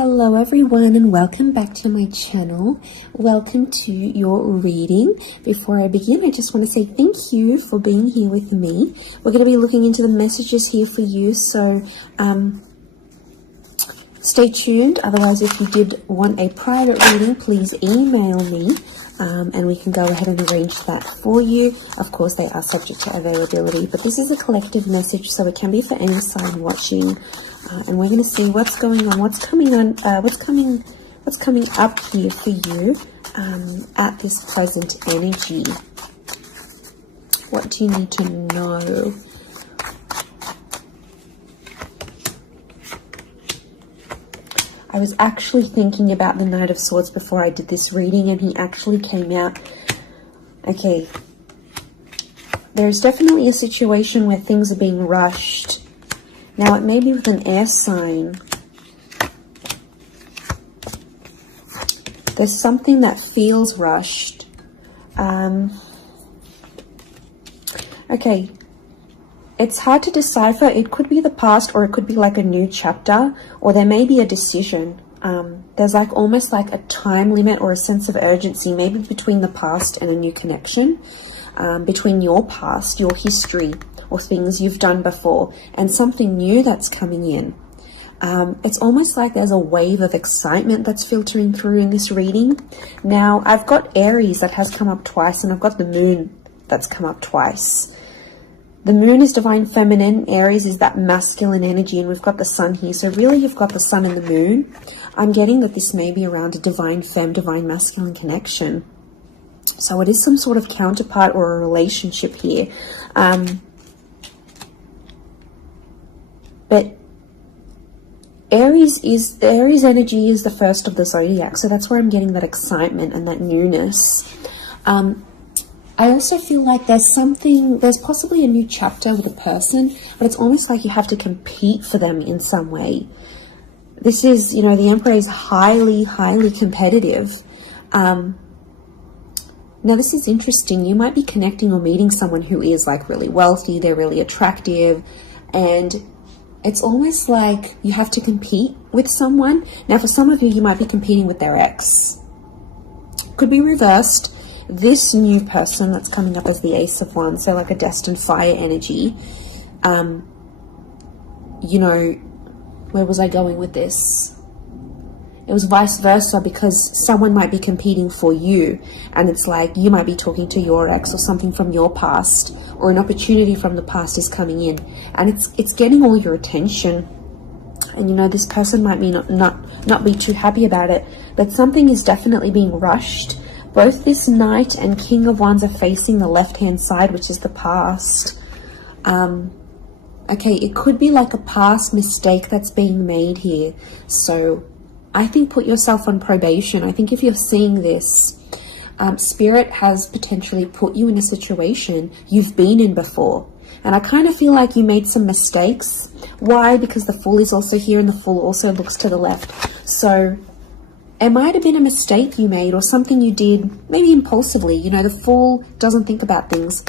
Hello everyone and welcome back to my channel. Welcome to your reading. Before I begin, I just want to say thank you for being here with me. We're going to be looking into the messages here for you, so stay tuned. Otherwise, if you did want a private reading, please email me and we can go ahead and arrange that for you. Of course, they are subject to availability, but this is a collective message, so it can be for any sign watching. And we're going to see what's going on, what's coming up here for you at this present energy. What do you need to know? I was actually thinking about the Knight of Swords before I did this reading, and he actually came out. Okay, there's definitely a situation where things are being rushed. Now, it may be with an air sign. There's something that feels rushed. Okay, it's hard to decipher. It could be the past, or it could be like a new chapter, or there may be a decision. There's like almost like a time limit or a sense of urgency, maybe between the past and a new connection, between your past, your history, or things you've done before, and something new that's coming in. It's almost like there's a wave of excitement that's filtering through in this reading. Now, I've got Aries that has come up twice, and I've got the Moon that's come up twice. The Moon is divine feminine, Aries is that masculine energy, and we've got the Sun here. So really, you've got the Sun and the Moon. I'm getting that this may be around a divine femme, divine masculine connection. So it is some sort of counterpart or a relationship here. But Aries energy is the first of the zodiac, so that's where I'm getting that excitement and that newness. I also feel like there's possibly a new chapter with a person, but it's almost like you have to compete for them in some way. This is, you know, the Emperor is highly, highly competitive. Now, this is interesting. You might be connecting or meeting someone who is like really wealthy, they're really attractive, and it's almost like you have to compete with someone. Now, for some of you, you might be competing with their ex. Could be reversed. This new person that's coming up as the Ace of Wands, so like a destined fire energy. You know, where was I going with this? It was vice versa, because someone might be competing for you, and it's like you might be talking to your ex or something from your past, or an opportunity from the past is coming in, and it's getting all your attention. And you know, this person might be not be too happy about it, but something is definitely being rushed. Both this Knight and King of Wands are facing the left-hand side, which is the past. Okay, it could be like a past mistake that's being made here. So I think put yourself on probation. I think if you're seeing this, Spirit has potentially put you in a situation you've been in before. And I kind of feel like you made some mistakes. Why? Because the Fool is also here, and the Fool also looks to the left. So it might have been a mistake you made, or something you did maybe impulsively. You know, the Fool doesn't think about things.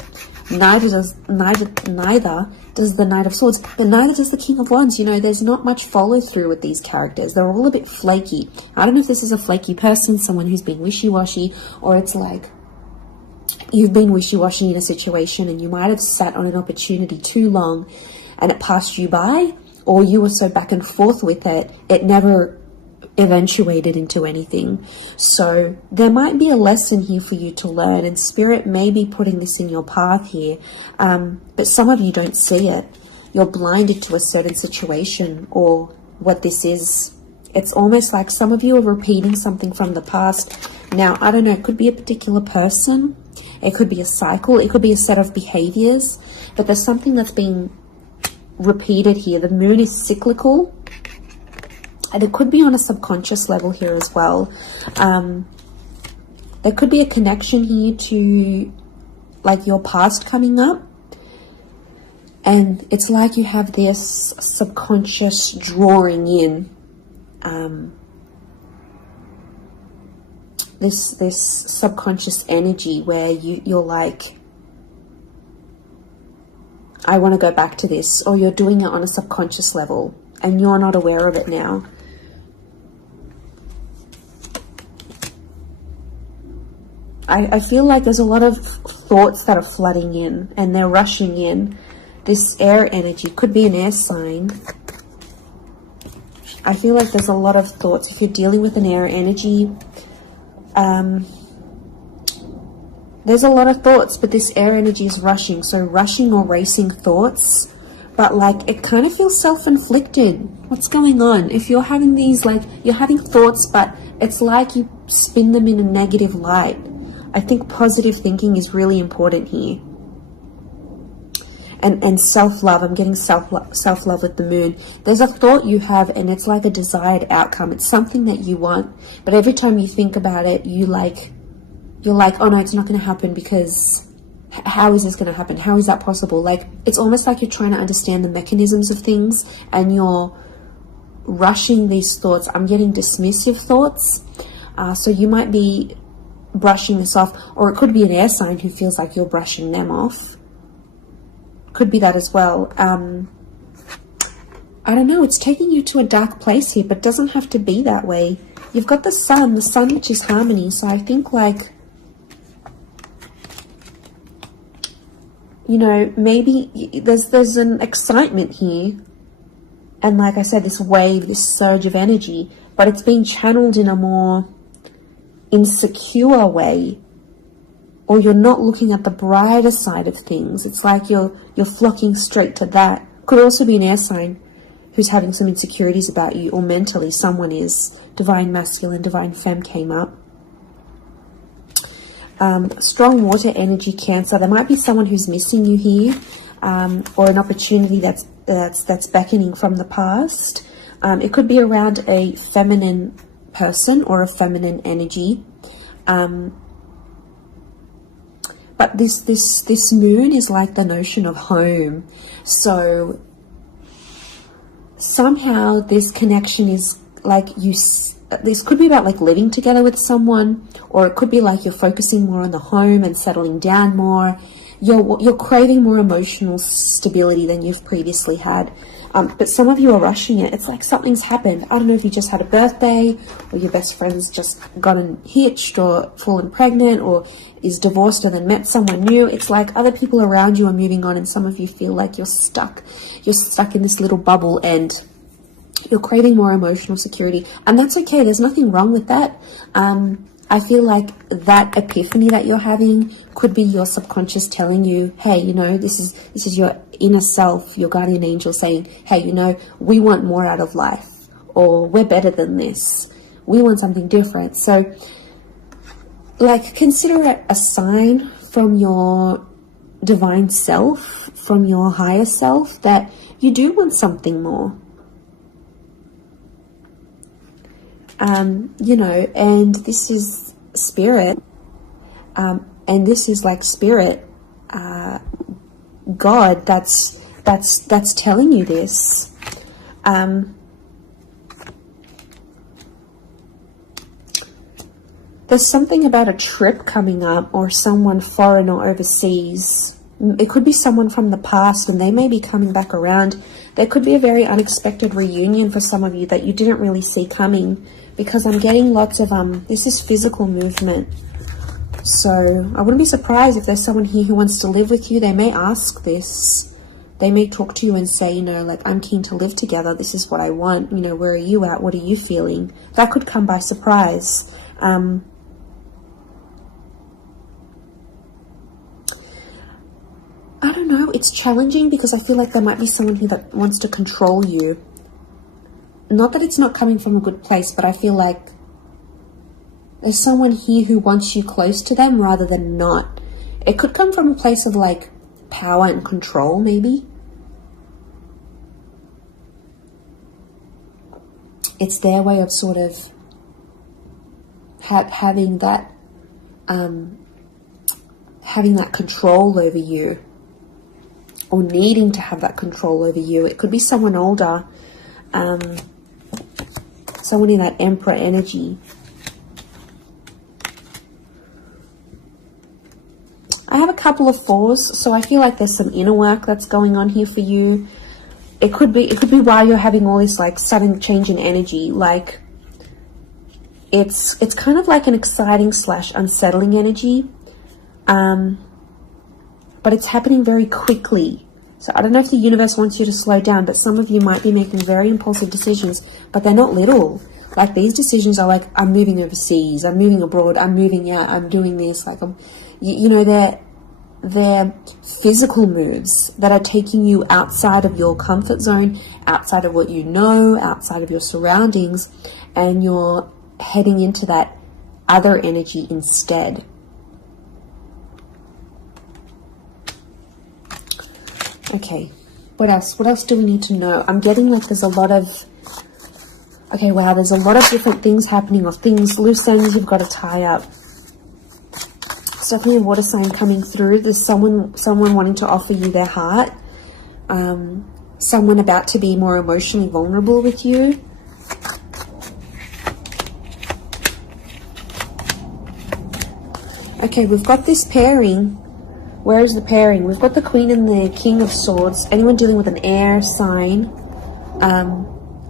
Neither does the Knight of Swords, but neither does the King of Wands. You know, there's not much follow through with these characters. They're all a bit flaky. I don't know if this is a flaky person, someone who's been wishy-washy, or it's like you've been wishy-washy in a situation and you might have sat on an opportunity too long and it passed you by, or you were so back and forth with it, it never eventuated into anything. So there might be a lesson here for you to learn, and Spirit may be putting this in your path here, but some of you don't see it. You're blinded to a certain situation or what this is. It's almost like some of you are repeating something from the past. Now, I don't know, it could be a particular person, it could be a cycle, it could be a set of behaviors, but there's something that's being repeated here. The Moon is cyclical, and it could be on a subconscious level here as well. There could be a connection here to like your past coming up, and it's like you have this subconscious drawing in this subconscious energy where you're like, I want to go back to this, or you're doing it on a subconscious level and you're not aware of it now. I feel like there's a lot of thoughts that are flooding in and they're rushing in. This air energy could be an air sign. I feel like there's a lot of thoughts. If you're dealing with an air energy, there's a lot of thoughts, but this air energy is rushing. So rushing or racing thoughts, but like it kind of feels self-inflicted. What's going on? If you're having these, like, you're having thoughts, but it's like you spin them in a negative light. I think positive thinking is really important here. And self-love. I'm getting self-love with the moon. There's a thought you have and it's like a desired outcome. It's something that you want, but every time you think about it, you're like, oh no, it's not going to happen, because how is this going to happen? How is that possible? Like, it's almost like you're trying to understand the mechanisms of things and you're rushing these thoughts. I'm getting dismissive thoughts. So you might be brushing this off, or it could be an air sign who feels like you're brushing them off. Could be that as well. I don't know. It's taking you to a dark place here, but it doesn't have to be that way. You've got the sun which is harmony. So I think, like, you know, maybe there's an excitement here. And like I said, this wave, this surge of energy, but it's being channeled in a more insecure way, or you're not looking at the brighter side of things. It's like you're flocking straight to that. Could also be an air sign who's having some insecurities about you, or mentally someone is. Divine masculine, divine femme came up. Strong water energy, Cancer. There might be someone who's missing you here, or an opportunity that's beckoning from the past. It could be around a feminine person or a feminine energy. But this moon is like the notion of home. So somehow this connection is like this could be about like living together with someone, or it could be like you're focusing more on the home and settling down more. You're craving more emotional stability than you've previously had. But some of you are rushing it. It's like something's happened. I don't know if you just had a birthday, or your best friend's just gotten hitched or fallen pregnant, or is divorced and then met someone new. It's like other people around you are moving on, and some of you feel like you're stuck. You're stuck in this little bubble and you're craving more emotional security. And that's okay. There's nothing wrong with that. I feel like that epiphany that you're having could be your subconscious telling you, hey, you know, this is your inner self, your guardian angel saying, hey, you know, we want more out of life, or we're better than this. We want something different. So, like, consider it a sign from your divine self, from your higher self, that you do want something more. You know, and this is spirit, and this is like spirit, God, that's telling you this. There's something about a trip coming up, or someone foreign or overseas. It could be someone from the past and they may be coming back around. There could be a very unexpected reunion for some of you that you didn't really see coming, because I'm getting lots of, this is physical movement. So I wouldn't be surprised if there's someone here who wants to live with you. They may ask this. They may talk to you and say, you know, like, I'm keen to live together. This is what I want. You know, where are you at? What are you feeling? That could come by surprise. I don't know. It's challenging because I feel like there might be someone here that wants to control you. Not that it's not coming from a good place, but I feel like there's someone here who wants you close to them rather than not. It could come from a place of like power and control, maybe. It's their way of sort of having that control over you, or needing to have that control over you. It could be someone older, someone in that Emperor energy. I have a couple of fours, so I feel like there's some inner work that's going on here for you. It could be why you're having all this like sudden change in energy. Like, It's kind of like an exciting / unsettling energy, but it's happening very quickly. So I don't know if the universe wants you to slow down, but some of you might be making very impulsive decisions, but they're not little. Like, these decisions are like, I'm moving overseas, I'm moving abroad, I'm moving out, I'm doing this. Like, you know, they're physical moves that are taking you outside of your comfort zone, outside of what you know, outside of your surroundings, and you're heading into that other energy instead. Okay, what else? What else do we need to know? I'm getting like there's a lot of... Okay, wow, there's a lot of different things happening, or things, loose ends you've got to tie up. It's definitely a water sign coming through. There's someone wanting to offer you their heart. Someone about to be more emotionally vulnerable with you. Okay, we've got this pairing. Where is the pairing? We've got the Queen and the King of Swords. Anyone dealing with an air sign,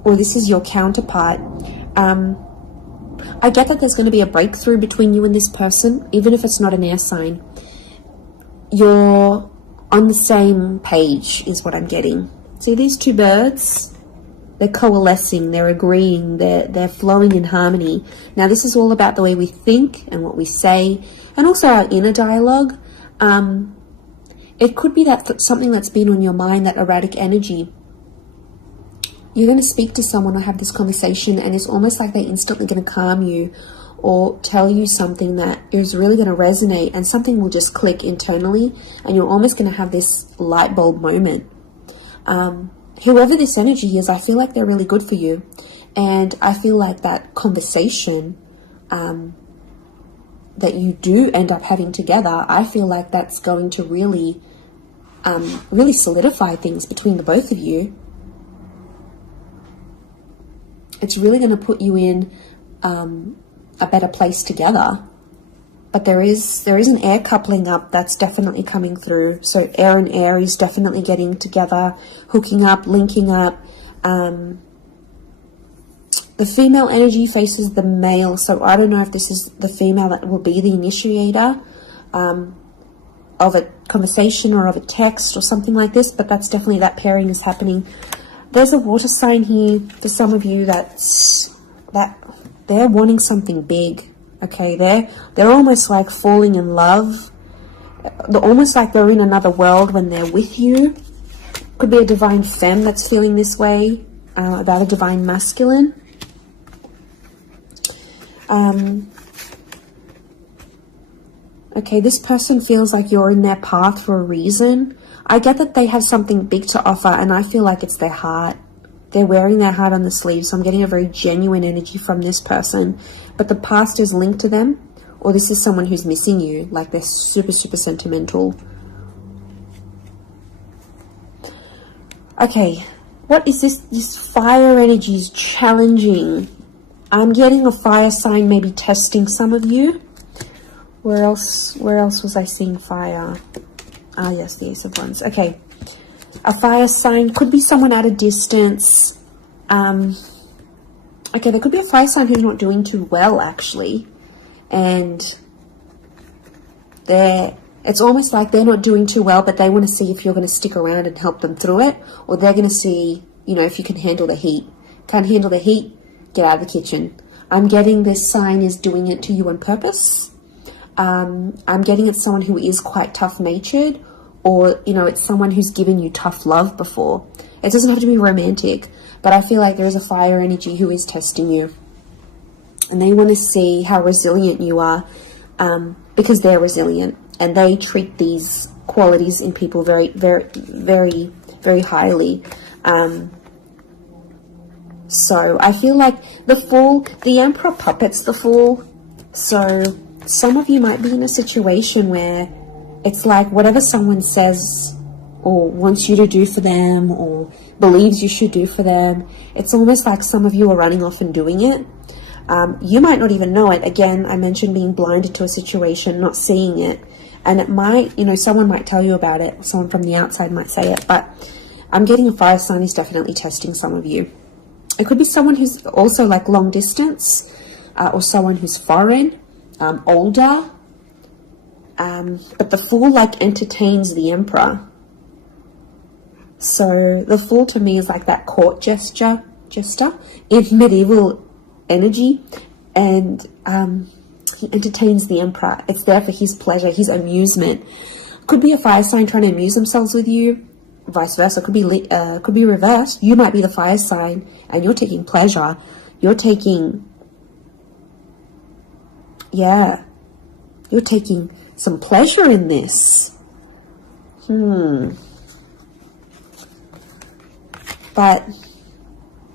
or this is your counterpart. I get that there's going to be a breakthrough between you and this person, even if it's not an air sign. You're on the same page, is what I'm getting. See these two birds? They're coalescing, they're agreeing, they're flowing in harmony. Now, this is all about the way we think and what we say, and also our inner dialogue. It could be that something that's been on your mind, that erratic energy. You're going to speak to someone or have this conversation, and it's almost like they're instantly going to calm you or tell you something that is really going to resonate, and something will just click internally, and you're almost going to have this light bulb moment. Whoever this energy is, I feel like they're really good for you, and I feel like that conversation that you do end up having together, I feel like that's going to really solidify things between the both of you. It's really going to put you in a better place together. But there is an air coupling up that's definitely coming through. So air and Aries definitely getting together, hooking up, linking up. The female energy faces the male, so I don't know if this is the female that will be the initiator of a conversation or of a text or something like this, but that's definitely, that pairing is happening. There's a water sign here for some of you that they're wanting something big. Okay, they're almost like falling in love. They're almost like they're in another world when they're with you. Could be a divine femme that's feeling this way about a divine masculine. Okay, this person feels like you're in their path for a reason. I get that they have something big to offer, and I feel like it's their heart. They're wearing their heart on the sleeve, so I'm getting a very genuine energy from this person. But the past is linked to them, or this is someone who's missing you, like they're super, super sentimental. Okay, what is this? This fire energy is challenging. I'm getting a fire sign maybe testing some of you. Where else was I seeing fire? Ah, yes, the Ace of Wands. Okay. A fire sign could be someone at a distance. Okay, there could be a fire sign who's not doing too well, actually. And it's almost like they're not doing too well, but they want to see if you're going to stick around and help them through it. Or they're going to see, you know, if you can handle the heat. Can't handle the heat? Get out of the kitchen. I'm getting this sign is doing it to you on purpose. I'm getting it's someone who is quite tough-natured, or, you know, it's someone who's given you tough love before. It doesn't have to be romantic, but I feel like there is a fire energy who is testing you. And they want to see how resilient you are, because they're resilient. And they treat these qualities in people very, very, very, very highly. So I feel like the Fool, the Emperor puppets the Fool. So some of you might be in a situation where it's like whatever someone says or wants you to do for them or believes you should do for them, it's almost like some of you are running off and doing it. You might not even know it. Again, I mentioned being blinded to a situation, not seeing it. And it might, you know, someone might tell you about it. Someone from the outside might say it. But I'm getting a fire sign is definitely testing some of you. It could be someone who's also like long distance. or someone who's foreign, older. But the Fool like entertains the Emperor. So the Fool to me is like that court jester in medieval energy, and he entertains the Emperor. It's there for his pleasure, his amusement. Could be a fire sign trying to amuse themselves with you, vice versa. Could be reversed. You might be the fire sign and you're taking pleasure. You're taking some pleasure in this. But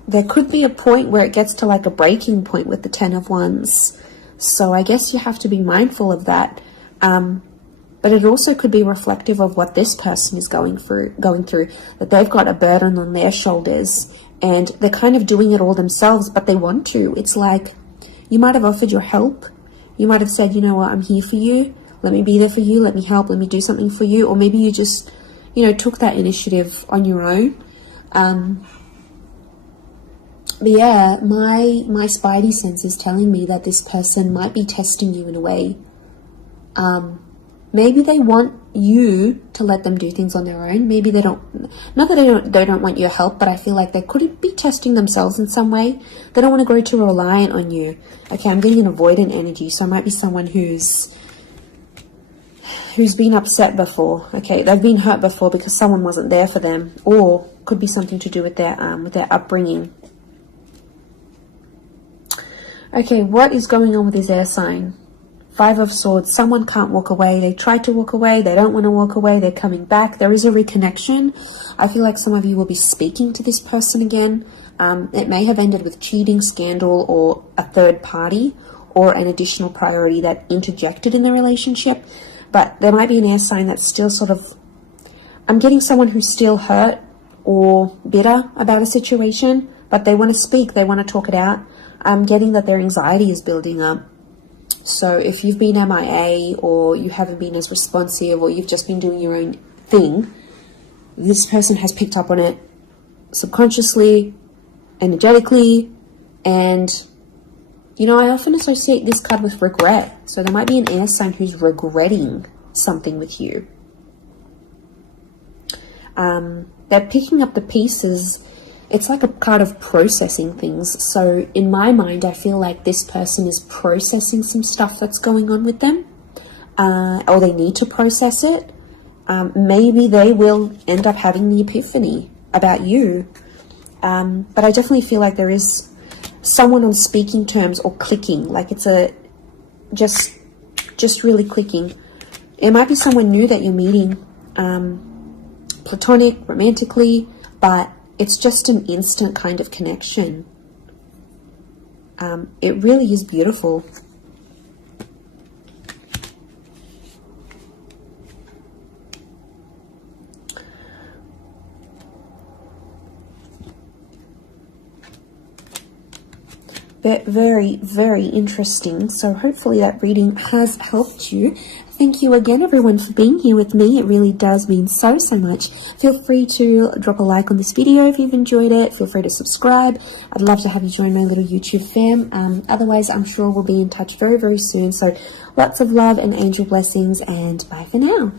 there could be a point where it gets to like a breaking point with the Ten of Wands. So I guess you have to be mindful of that. But it also could be reflective of what this person is going through, that they've got a burden on their shoulders and they're kind of doing it all themselves, but they want to. It's like you might have offered your help. You might have said, you know what, I'm here for you. Let me be there for you. Let me help. Let me do something for you. Or maybe you just, took that initiative on your own. But yeah, my spidey sense is telling me that this person might be testing you in a way. Maybe they want you to let them do things on their own. Maybe they don't, not that they don't want your help, but I feel like they could be testing themselves in some way. They don't want to grow too reliant on you. Okay, I'm getting an avoidant energy, so it might be someone who's been upset before. Okay, they've been hurt before because someone wasn't there for them, or could be something to do with their upbringing. Okay, what is going on with this air sign? Five of Swords. Someone can't walk away. They tried to walk away. They don't want to walk away. They're coming back. There is a reconnection. I feel like some of you will be speaking to this person again. It may have ended with cheating, scandal, or a third party, or an additional priority that interjected in the relationship. But there might be an air sign that's still sort of... I'm getting someone who's still hurt or bitter about a situation, but they want to speak. They want to talk it out. I'm getting that their anxiety is building up. So if you've been MIA, or you haven't been as responsive, or you've just been doing your own thing, this person has picked up on it subconsciously, energetically, and, I often associate this card with regret. So there might be an air sign who's regretting something with you. They're picking up the pieces. It's like a card of processing things. So in my mind, I feel like this person is processing some stuff that's going on with them, or they need to process it. Maybe they will end up having the epiphany about you. But I definitely feel like there is someone on speaking terms or clicking, like it's just really clicking. It might be someone new that you're meeting, platonic, romantically, but it's just an instant kind of connection. It really is beautiful. Very, very interesting. So hopefully that reading has helped you. Thank you again, everyone, for being here with me. It really does mean so much. Feel free to drop a like on this video if you've enjoyed it. Feel free to subscribe. I'd love to have you join my little YouTube fam. Otherwise, I'm sure we'll be in touch very, very soon. So lots of love and angel blessings, and bye for now.